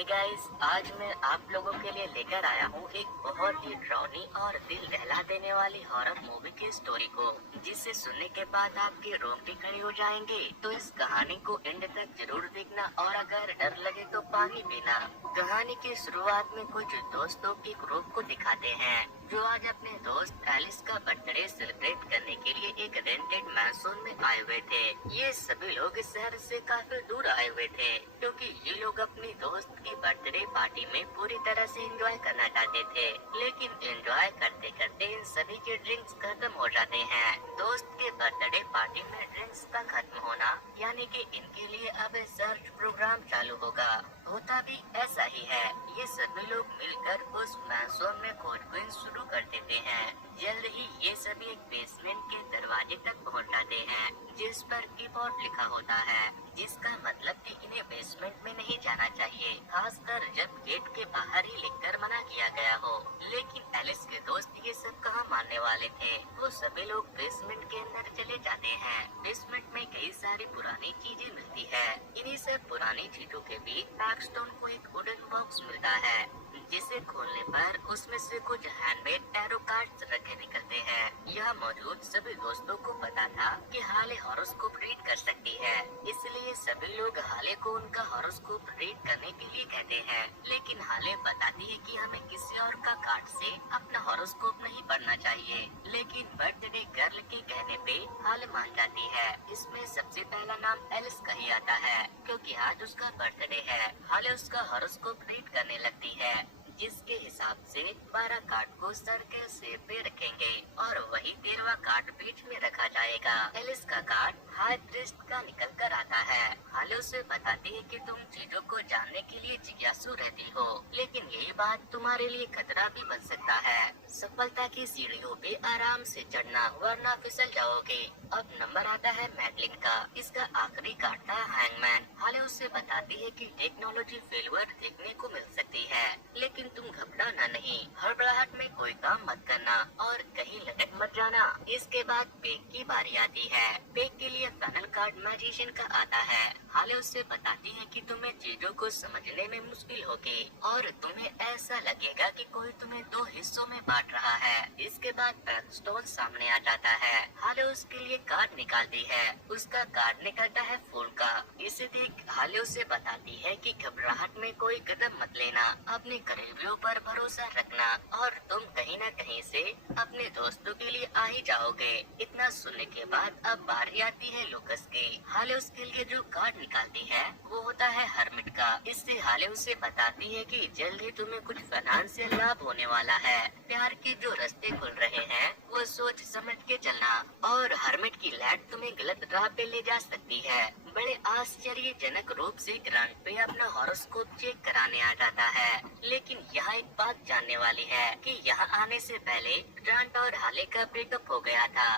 Hey guys, आज मैं आप लोगों के लिए लेकर आया हूँ एक बहुत ही डरावनी और दिल दहला देने वाली हॉरर मूवी की स्टोरी को, जिसे सुनने के बाद आपके रोंगटे खड़े हो जाएंगे। तो इस कहानी को एंड तक जरूर देखना और अगर डर लगे तो पानी पीना। कहानी की शुरुआत में कुछ दोस्तों के ग्रुप को दिखाते हैं जो आज अपने दोस्त एलिस का बर्थडे सेलिब्रेट करने के लिए एक रेंटेड मैंशन में आए हुए थे। ये सभी लोग इस शहर से काफी दूर आए हुए थे क्योंकि ये लोग अपनी दोस्त की बर्थडे पार्टी में पूरी तरह से एंजॉय करना चाहते थे, लेकिन एंजॉय करते करते इन सभी के ड्रिंक्स खत्म हो जाते हैं। दोस्त के बर्थडे पार्टी में ड्रिंक्स का खत्म होना यानी कि इनके लिए अब सर्च प्रोग्राम चालू होगा। होता भी ऐसा ही है। ये सभी लोग मिलकर उस मैंशन में खोजबीन शुरू कर देते हैं। जल्द ही ये सभी एक बेसमेंट के दरवाजे तक पहुंच जाते हैं जिस पर कीबोर्ड लिखा होता है, जिसका मतलब कि इन्हें बेसमेंट में नहीं जाना चाहिए, खासकर जब गेट के बाहर ही लिखकर मना किया गया हो। लेकिन एलिस के दोस्त ये सब कहाँ मानने वाले थे। वो सभी लोग बेसमेंट के अंदर चले जाते हैं। बेसमेंट में कई सारी पुरानी चीजें मिलती है। इन्हीं सब पुरानी चीजों के बीच पैक्सटोन को एक वुडन बॉक्स मिलता है जिसे खोलने पर उसमें से कुछ हैंडमेड टैरो कार्ड्स रखे निकलते हैं। यह मौजूद सभी दोस्तों को पता था कि हाले हॉरोस्कोप रीड कर सकती है, इसलिए सभी लोग हाले को उनका हॉरोस्कोप रीड करने के लिए कहते हैं। लेकिन हाले बताती है कि हमें किसी और का कार्ड से अपना हॉरोस्कोप नहीं पढ़ना चाहिए। लेकिन बर्थडे गर्ल के कहने पे हाले मान जाती है। इसमें सबसे पहला नाम एलिस का ही आता है क्योंकि आज उसका बर्थडे है। हाले उसका हॉरोस्कोप रीड करने लगती है जिसके हिसाब से 12 कार्ड को सर के सिर पे रखेंगे और वही 13वां कार्ड बीच में रखा जाएगा। एलिस का कार्ड हाई प्रीस्ट का निकल कर आता है। हाले उसे बताती है कि तुम चीजों को जानने के लिए जिज्ञासु रहती हो, लेकिन यही बात तुम्हारे लिए खतरा भी बन सकता है। सफलता की सीढ़ियों पे आराम से चढ़ना वरना फिसल जाओगे। अब नंबर आता है मैडलिन का। इसका आखिरी कार्ड था हैंगमैन। हाले उसे बताती है कि टेक्नोलॉजी फेलियर देखने को मिल सकती है, लेकिन तुम घबराना नहीं, हड़बड़ाहट में कोई काम मत करना और कहीं लटक मत जाना। इसके बाद पेग की बारी आती है। पेग के लिए फाइनल कार्ड मैजिशियन का आता है। हाले उससे बताती है कि तुम्हें चीजों को समझने में मुश्किल होगी और तुम्हें ऐसा लगेगा कि कोई तुम्हें दो हिस्सों में बांट रहा है। इसके बाद पैक्सटोन सामने आ जाता है। हाले उसके लिए कार्ड निकालती है। उसका कार्ड निकलता है फूल का। इसे देख हाले उसे बताती है कि घबराहट में कोई कदम मत लेना, अपने करीबियों पर भरोसा रखना और तुम कहीं न कहीं से अपने दोस्तों के लिए आ ही जाओगे। इतना सुनने के बाद अब बारी आती है लूकस की। हाले उसके लिए जो कार्ड निकालती है वो होता है हर्मिट का। इससे हाले उसे बताती है कि जल्द ही तुम्हें कुछ फाइनेंशियल लाभ होने वाला है। प्यार के जो रास्ते खुल रहे हैं वो सोच समझ के चलना और हर्मिट की लैट तुम्हें गलत राह पे ले जा सकती है। बड़े आश्चर्यजनक रूप से ग्रांट पे अपना हॉरोस्कोप चेक कराने आ जाता है। लेकिन यहाँ एक बात जानने वाली है कि यहाँ आने से पहले ग्रांट और हाले का ब्रेकअप हो गया था।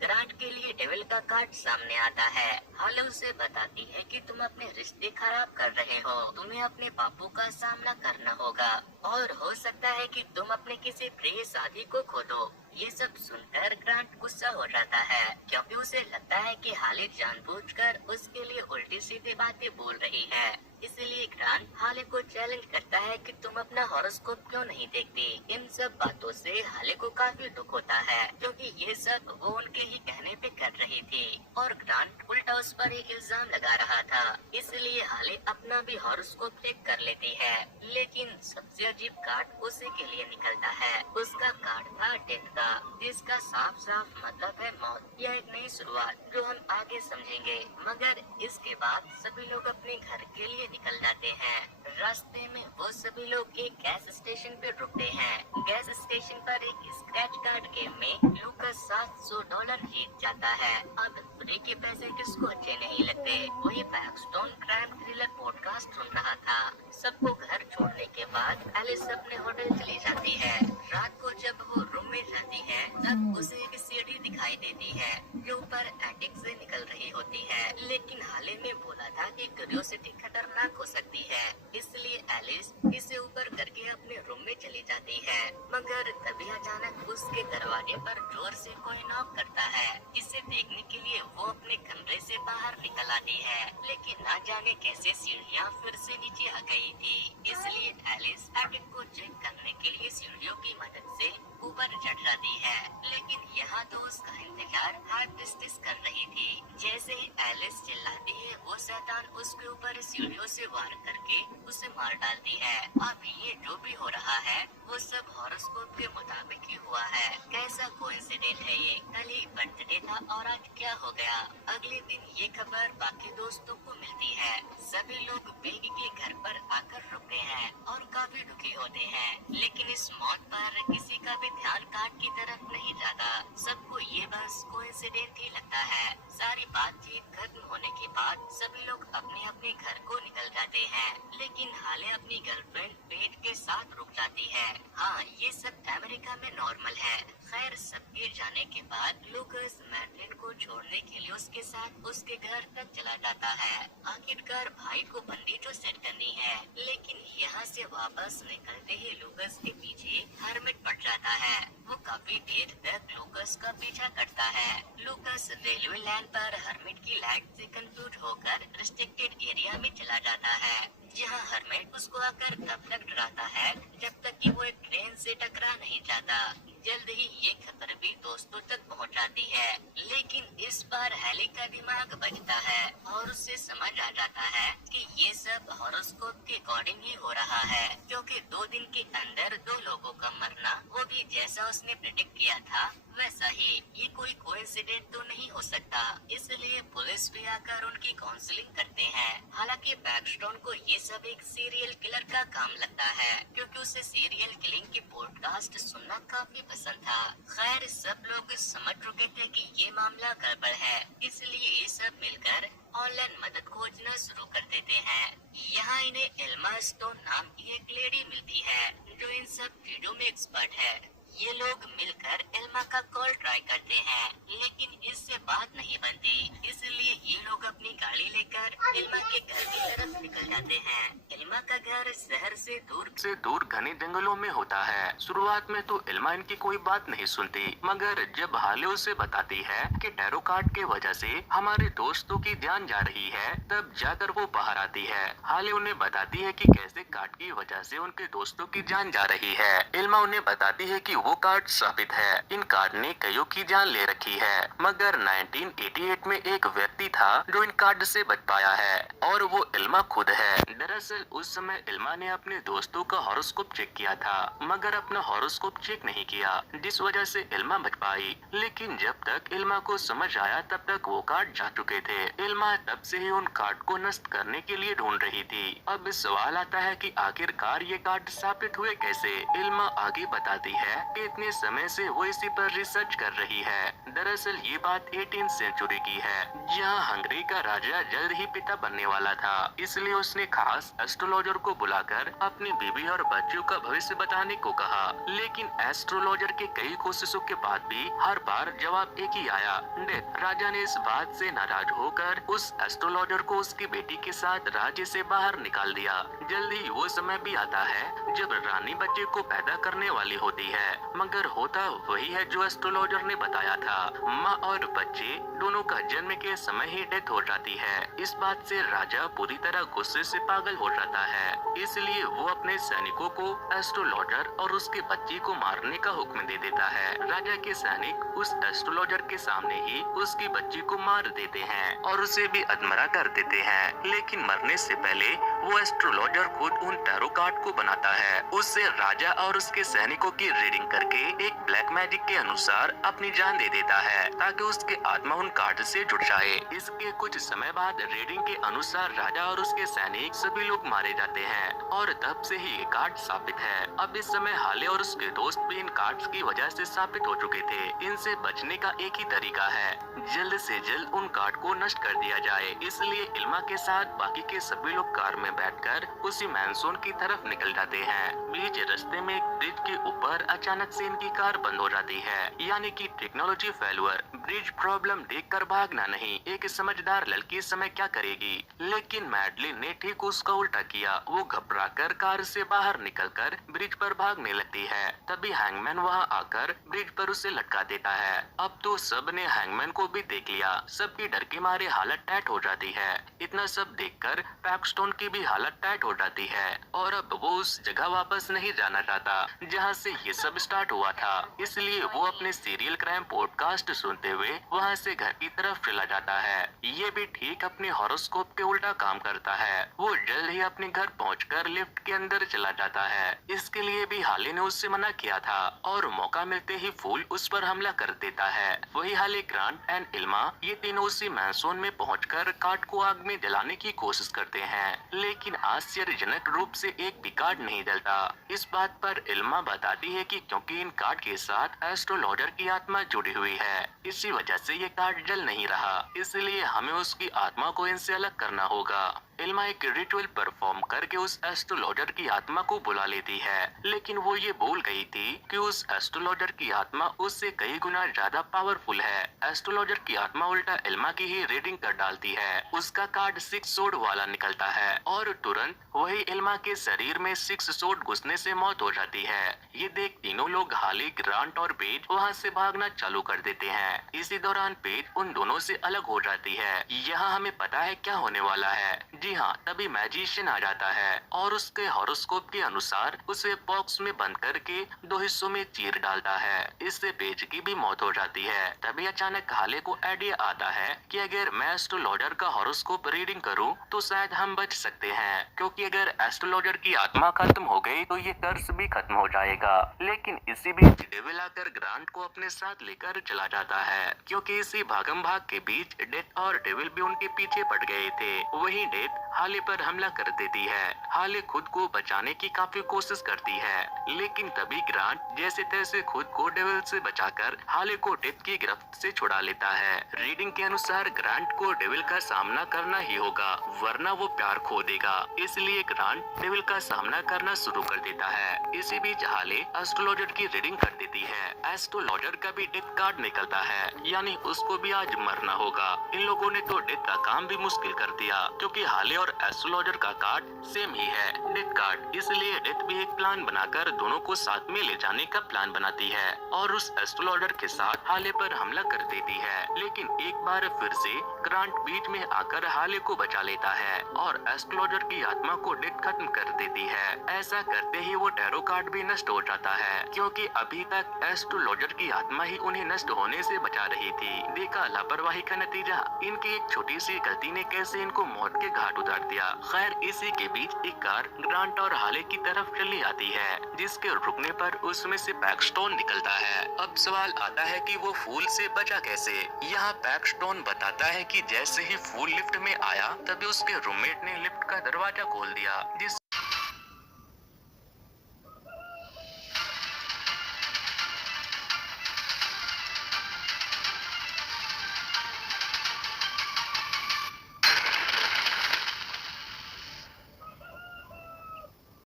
ग्रांट के लिए डेविल का कार्ड सामने आता है। हाले उसे बताती है कि तुम अपने रिश्ते खराब कर रहे हो, तुम्हें अपने पापों का सामना करना होगा और हो सकता है कि तुम अपने किसी प्रिय साथी को खो दो। ये सब सुनकर ग्रांट गुस्सा हो जाता है क्योंकि उसे लगता है कि हाले जानबूझकर उसके लिए उल्टी सीधी बातें बोल रही है। इसलिए ग्रांट हाले को चैलेंज करता है कि तुम अपना हॉरोस्कोप क्यों नहीं देखती। इन सब बातों से हाले को काफी दुख होता है क्योंकि ये सब वो उनके ही कहने पे कर रही थी और ग्रांट उल्टा उस पर एक इल्जाम लगा रहा था। इसलिए हाले अपना भी हॉरोस्कोप चेक कर लेती है, लेकिन सबसे अजीब कार्ड उसी के लिए निकलता है। उसका कार्ड था डेथ का, जिसका साफ साफ मतलब है मौत। यह एक नई शुरुआत जो हम आगे समझेंगे। मगर इसके बाद सभी लोग अपने घर के लिए निकल जाते हैं। रास्ते में वो सभी लोग एक गैस स्टेशन पे रुकते हैं। गैस स्टेशन पर एक स्क्रैच कार्ड गेम में लूकस $700 जीत जाता है। अब फ्री के पैसे किसको अच्छे नहीं लगते। वही पैक्सटोन क्राइम थ्रिलर पॉडकास्ट सुन रहा था। सबको घर छोड़ने के बाद एलिस अपने होटल चली जाती है। रात को जब वो रूम में जाती है तब उसे एक सीढ़ी दिखाई देती है जो ऊपर एटिक से निकल रही होती है। लेकिन हाले ने बोला था कि क्यूरियोसिटी खतरनाक हो सकती है, इसलिए एलिस इसे ऊपर करके अपने रूम में चली जाती है, मगर तभी अचानक उसके दरवाजे पर जोर से कोई नॉक करता है, जिसे देखने के लिए वो अपने कमरे से बाहर निकल आती है। लेकिन न जाने कैसे सीढ़ियाँ फिर से नीचे आ गई थी, इसलिए एलिस एटिक को चेक करने के लिए सीढ़ियों की मदद से ऊपर चढ़ जाती है। लेकिन यहाँ तो उसका इंतजार हाइपिस्टिस कर रही थी। जैसे ही एलिस चिल्लाती है, वो शैतान उसके ऊपर सीढ़ियों से वार करके उसे मार डालती है। अब ये जो भी हो रहा है वो सब हॉरोस्कोप के मुताबिक ही हुआ है। कैसा कोइंसिडेंट है ये, कल ही बर्थडे था और आज क्या हो गया। अगले दिन ये खबर बाकी दोस्तों को मिलती है। सभी लोग बिग के घर पर आकर रुकते हैं और काफी दुखी होते हैं, लेकिन इस मौत पर किसी का भी ध्यान कार्ड की तरफ नहीं जाता। सबको ये बस कोइंसिडेंट ही लगता है। सारी बातचीत खत्म होने के बाद सभी लोग अपने अपने घर को निकल जाते हैं, लेकिन हाले अपनी गर्लफ्रेंड पेट के साथ रुक जाती है। हाँ, ये सब अमेरिका में नॉर्मल है। खैर, सबके जाने के बाद लूकस मैडलिन को छोड़ने के लिए उसके साथ उसके घर तक चला जाता है। आखिरकार भाई को बंदी तो सेट करनी है, लेकिन यहाँ से वापस निकलते ही लूकस के पीछे हर्मिट पड़ जाता है। वो काफी देर तक लूकस का पीछा करता है। लूकस रेलवे लाइन पर हर्मिट की लाइट से कंफ्यूज होकर रिस्ट्रिक्टेड एरिया में चला जाता है, जहाँ हर्मिट उसको आकर तब तक डराता है जब तक कि वो एक ट्रेन से टकरा नहीं जाता। जल्द ही ये खबर भी दोस्तों तक पहुंच जाती है, लेकिन इस बार हेली का दिमाग बचता है और उसे समझ आ जाता है कि ये सब हॉरोस्कोप के अकॉर्डिंग ही हो रहा है, क्योंकि 2 दिन के अंदर 2 लोगों का मरना, वो भी जैसा उसने प्रेडिक्ट किया था वैसा ही। ये कोई कोइंसिडेंट तो नहीं हो सकता, इसलिए पुलिस भी आकर उनकी काउंसलिंग करते हैं। हालांकि बैकस्टोन को ये सब एक सीरियल किलर का काम लगता है, क्योंकि उसे सीरियल किलिंग की पॉडकास्ट सुनना काफी पसंद था। खैर, सब लोग समझ चुके थे कि ये मामला गड़बड़ है, इसलिए ये सब मिलकर ऑनलाइन मदद खोजना शुरू कर देते हैं। यहाँ इन्हें एल्मा स्टोन नाम की एक लेडी मिलती है, जो इन सब चीजों में एक्सपर्ट है। ये लोग मिलकर एल्मा का कॉल ट्राई करते हैं, लेकिन इससे बात नहीं बनती, इसलिए ये लोग अपनी गाड़ी लेकर एल्मा के घर की तरफ निकल जाते हैं। एल्मा का घर शहर से दूर घने जंगलों में होता है। शुरुआत में तो एल्मा इनकी कोई बात नहीं सुनती, मगर जब हाले उसे बताती है कि टैरो कार्ड की वजह से हमारे दोस्तों की जान जा रही है, तब जाकर वो बाहर आती है। हाले उन्हें बताती है कि कैसे कार्ड की वजह से उनके दोस्तों की जान जा रही है। एल्मा उन्हें बताती है कि वो कार्ड साबित है, इन कार्ड ने कईयों की जान ले रखी है, मगर 1988 में एक व्यक्ति था जो इन कार्ड से बच पाया है, और वो एल्मा खुद है। दरअसल उस समय एल्मा ने अपने दोस्तों का हॉरोस्कोप चेक किया था, मगर अपना हॉरोस्कोप चेक नहीं किया, जिस वजह से एल्मा बच पाई। लेकिन जब तक एल्मा को समझ आया तब तक वो कार्ड जा चुके थे। एल्मा तब से ही उन कार्ड को नष्ट करने के लिए ढूंढ रही थी। अब सवाल आता है कि आखिरकार ये कार्ड साबित हुए कैसे। एल्मा आगे बताती है कि इतने समय से वो इसी पर रिसर्च कर रही है। दरअसल ये बात 18वीं सेंचुरी की है, जहाँ हंगरी का राजा जल्द ही पिता बनने वाला था, इसलिए उसने खास एस्ट्रोलॉजर को बुलाकर अपनी बीवी और बच्चों का भविष्य बताने को कहा। लेकिन एस्ट्रोलॉजर के कई कोशिशों के बाद भी हर बार जवाब एक ही आया, डेथ। राजा ने इस बात से नाराज होकर उस एस्ट्रोलॉजर को उसकी बेटी के साथ राज्य से बाहर निकाल दिया। जल्द ही वो समय भी आता है जब रानी बच्चे को पैदा करने वाली होती है, मगर होता वही है जो एस्ट्रोलॉजर ने बताया था। माँ और बच्चे दोनों का जन्म के समय ही डेथ हो जाती है। इस बात से राजा पूरी तरह गुस्से से पागल हो जाता है, इसलिए वो अपने सैनिकों को एस्ट्रोलॉजर और उसके बच्चे को मारने का हुक्म दे देता है। राजा के सैनिक उस एस्ट्रोलॉजर के सामने ही उसकी बच्ची को मार देते हैं और उसे भी अधमरा कर देते हैं। लेकिन मरने से पहले वो एस्ट्रोलॉजर खुद उन टैरो कार्ड को बनाता है। उससे राजा और उसके सैनिकों की रीडिंग करके एक ब्लैक मैजिक के अनुसार अपनी जान दे देता है, ताकि उसके आत्मा उन कार्ड से जुड़ जाए। इसके कुछ समय बाद रीडिंग के अनुसार राजा और उसके सैनिक सभी लोग मारे जाते हैं, और तब से ही ये कार्ड साबित है। अब इस समय हाले और उसके दोस्त भी इन कार्ड्स की वजह से साबित हो चुके थे। इनसे बचने का एक ही तरीका है, जल्द से जल्द उन कार्ड को नष्ट कर दिया जाए। इसलिए इल्मा के साथ बाकी के सभी लोग कार में में बैठकर उसी मैंसन की तरफ निकल जाते हैं। बीच रास्ते में एक ब्रिज के ऊपर अचानक से इनकी कार बंद हो जाती है, यानी कि टेक्नोलॉजी फेल्यूर। ब्रिज प्रॉब्लम देखकर भागना नहीं, एक समझदार लड़की इस समय क्या करेगी? लेकिन मैडलिन ने ठीक उसका उल्टा किया। वो घबराकर कार से बाहर निकलकर ब्रिज पर भागने लगती है। तभी हैंगमैन वहां आकर ब्रिज पर उसे लटका देता है। अब तो सब ने हैंगमैन को भी देख लिया। सबकी डर के मारे हालत टाइट हो जाती है। इतना सब देखकर पैक्सटोन की भी हालत टाइट हो जाती है और अब वो उस जगह वापस नहीं जाना चाहता जहाँ से ये सब स्टार्ट हुआ था। इसलिए वो अपने सीरियल क्राइम पॉडकास्ट सुनते हुए वहाँ से घर की तरफ चला जाता है। ये भी ठीक अपने हॉरोस्कोप के उल्टा काम करता है। वो जल्द ही अपने घर पहुंचकर लिफ्ट के अंदर चला जाता है। इसके लिए भी हाले ने उससे मना किया था और मौका मिलते ही फूल उस पर हमला कर देता है। वही हाले, ग्रांट एंड इल्मा ये तीनों उसी मैंसन में पहुंचकर कार्ड को आग में जलाने की कोशिश करते हैं, लेकिन आश्चर्यजनक रूप से एक भी कार्ड नहीं जलता। इस बात पर इल्मा बताती है कि क्योंकि इन कार्ड के साथ एस्ट्रोलॉजर की आत्मा जुड़ी हुई है, इसी वजह से ये कार्ड जल नहीं रहा। इसलिए हमें उसकी आत्मा को इनसे अलग करना होगा। इल्मा एक रिचुअल परफॉर्म करके उस एस्ट्रोलॉजर की आत्मा को बुला लेती है, लेकिन वो ये भूल गई थी कि उस एस्ट्रोलॉजर की आत्मा उससे कई गुना ज्यादा पावरफुल है। एस्ट्रोलॉजर की आत्मा उल्टा इल्मा की ही रीडिंग कर डालती है। उसका कार्ड 6 सोड वाला निकलता है और तुरंत वही इल्मा के शरीर में 6 सोड घुसने से मौत हो जाती है। ये देख तीनों लोग हाली, ग्रांट और पेज वहाँ से भागना चालू कर देते हैं। इसी दौरान पेज उन दोनों से अलग हो जाती है। यहाँ हमें पता है क्या होने वाला है। जी हाँ, तभी मैजिशियन आ जाता है और उसके हॉरोस्कोप के अनुसार उसे बॉक्स में बंद करके 2 हिस्सों में चीर डालता है। इससे पेज की भी मौत हो जाती है। तभी अचानक हाले को आइडिया आता है कि अगर मैं एस्ट्रोलॉजर का हॉरोस्कोप रीडिंग करूं तो शायद हम बच सकते हैं, क्योंकि अगर एस्ट्रोलॉजर की आत्मा खत्म हो गई तो ये कर्ज भी खत्म हो जाएगा। लेकिन इसी बीच डेविल आकर ग्रांट को अपने साथ लेकर चला जाता है, क्योंकि इसी भागम भाग के बीच डेथ और डेविल भी उनके पीछे पड़ गए थे। वही डेथ हाले पर हमला कर देती है। हाले खुद को बचाने की काफी कोशिश करती है, लेकिन तभी ग्रांट जैसे तैसे खुद को डेविल से बचाकर हाले को डेथ की गिरफ्त से छुड़ा लेता है। रीडिंग के अनुसार ग्रांट को डेविल का सामना करना ही होगा, वरना वो प्यार खो देगा। इसलिए ग्रांट डेविल का सामना करना शुरू कर देता है। इसी बीच हाले एस्ट्रोलॉजर की रीडिंग कर देती है। एस्ट्रोलॉजर का भी डेथ कार्ड निकलता है, यानी उसको भी आज मरना होगा। इन लोगों ने तो डेथ का काम भी मुश्किल कर दिया, क्योंकि हाले और एस्ट्रोलॉजर का कार्ड सेम ही है, डेथ कार्ड। इसलिए डेथ भी एक प्लान बनाकर दोनों को साथ में ले जाने का प्लान बनाती है और उस एस्ट्रोलॉजर के साथ हाले पर हमला कर देती है। लेकिन एक बार फिर से ग्रांट बीच में आकर हाले को बचा लेता है और एस्ट्रोलॉजर की आत्मा को डेथ खत्म कर देती है। ऐसा करते ही वो टैरो कार्ड भी नष्ट हो जाता है, क्योंकि अभी तक एस्ट्रोलॉजर की आत्मा ही उन्हें नष्ट होने से बचा रही थी। देखा लापरवाही का नतीजा, इनकी एक छोटी सी गलती ने कैसे इनको मौत के घाट उतार दिया। खैर, इसी के बीच एक कार ग्रांट और हाले की तरफ चली आती है, जिसके रुकने पर उसमें से पैक्सटोन निकलता है। अब सवाल आता है कि वो फूल से बचा कैसे। यहाँ पैक्सटोन बताता है कि जैसे ही फूल लिफ्ट में आया तभी उसके रूममेट ने लिफ्ट का दरवाजा खोल दिया, जिस